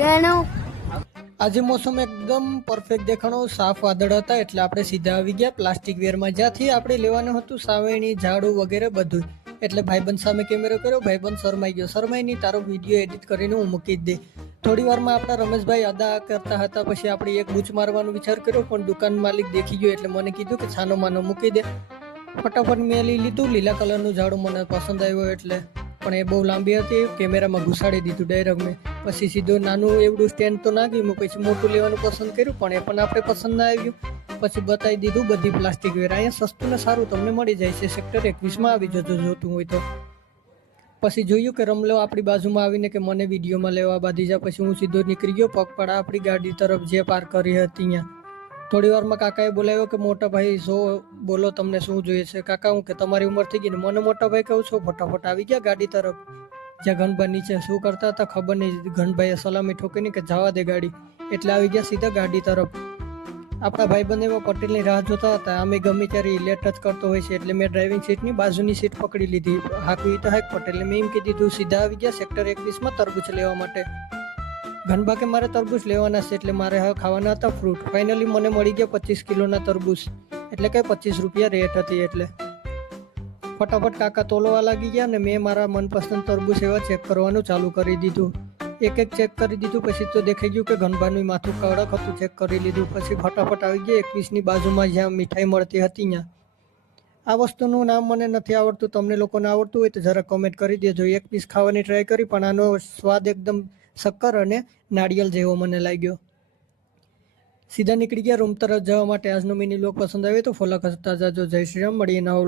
ગણું આજે મોસમ એકદમ પરફેક્ટ દેખાણો, સાફ વાદળ હતા એટલે આપણે સીધા આવી ગયા પ્લાસ્ટિક વેરમાં, જ્યાંથી આપણે લેવાનું હતું સાવેણી, ઝાડુ વગેરે બધું. એટલે ભાઈબંધ સામે કેમેરો કર્યો, ભાઈબંધ શરમાઈ ગયો. શરમાઈ નહીં, તારો વિડીયો એડિટ કરીને હું મૂકી જ દે. થોડી વારમાં આપણા રમેશભાઈ અદા કરતા હતા, પછી આપણે એક બૂચ મારવાનો વિચાર કર્યો, પણ દુકાન માલિક દેખી ગયો એટલે મને કીધું કે છાનો માનો મૂકી દે. ફટાફટ મેં લઈ લીધું. લીલા કલરનું ઝાડુ મને પસંદ આવ્યો એટલે, પણ એ બહુ લાંબી હતી, કેમેરામાં ઘુસાડી દીધું ડાયરેક્ટ મેં. પછી સીધું નાનું એવડું સ્ટેન્ડ તો ના ગયું, પછી મોટું લેવાનું પસંદ કર્યું, પણ એ પણ આપણે પસંદ ના આવ્યું. પછી બતાવી દીધું બધી પ્લાસ્ટિક વેર. અહીંયા સસ્તું ને સારું તમને મળી જાય છે. સેક્ટર 21માં આવી જજો જોતું હોય તો. પછી જોયું કે રમલો આપણી બાજુમાં આવીને કે મને વિડીયોમાં લેવા બાંધી જા. પછી હું સીધો નીકળી ગયો પગપાળા આપણી ગાડી તરફ જે પાર્ક કરી હતી ત્યાં. થોડી વારમાં કાકાએ બોલાવ્યો કે મોટા ભાઈ શું બોલો, તમને શું જોઈએ છે? કાકા હું કે તમારી ઉંમર થઈ ગઈ ને? મને મોટા ભાઈ કહું છો. ફટાફટ આવી ગયા ગાડી તરફ. જ્યાં ઘનબા નીચે શું કરતા હતા ખબર નહીં. ઘનભાઈએ સલામી ઠોકીને કે જવા દે ગાડી, એટલે આવી ગયા સીધા ગાડી તરફ. આપણા ભાઈબંધ એવા પટેલની રાહ જોતા હતા. અમે ગમે ત્યારે લેટ જ કરતો હોય છે, એટલે મેં ડ્રાઇવિંગ સીટની બાજુની સીટ પકડી લીધી. હાકવી તો હાક પટેલને મેં એમ કીધું દીધું. સીધા આવી ગયા સેક્ટર 21માં તરબૂચ લેવા માટે. ઘનબા કે મારે તરબૂચ લેવાના છે, એટલે મારે હવે ખાવાના હતા ફ્રૂટ. ફાઇનલી મને મળી ગયા 25 કિલોના તરબૂચ, એટલે કે 25 રૂપિયા રેટ હતી. એટલે ફટાફટ કાકા તોલવા લાગી ગયા ને મેં મારા મનપસંદ તરબૂચ એવા ચેક કરવાનું ચાલુ કરી દીધું. એક એક ચેક કરી દીધું. પછી તો દેખાઈ ગયું કે ઘનબાનું માથું કડક હતું. ચેક કરી લીધું. પછી ફટાફટ આવી ગયા 21ની બાજુમાં જ્યાં મીઠાઈ મળતી હતી ત્યાં. આ વસ્તુનું નામ મને નથી આવડતું, તમને લોકોને આવડતું હોય તો જરા કોમેન્ટ કરી દેજો. એક પીસ ખાવાની ટ્રાય કરી, પણ આનો સ્વાદ એકદમ શક્કર અને નાળિયેર જેવો મને લાગ્યો. સીધા નીકળી ગયા રૂમ તરફ જવા માટે. આજનો મિની વ્લોગ પસંદ આવ્યો તો ફોલો કરતા જાજો. જય શ્રી રામ. મળીએ નવો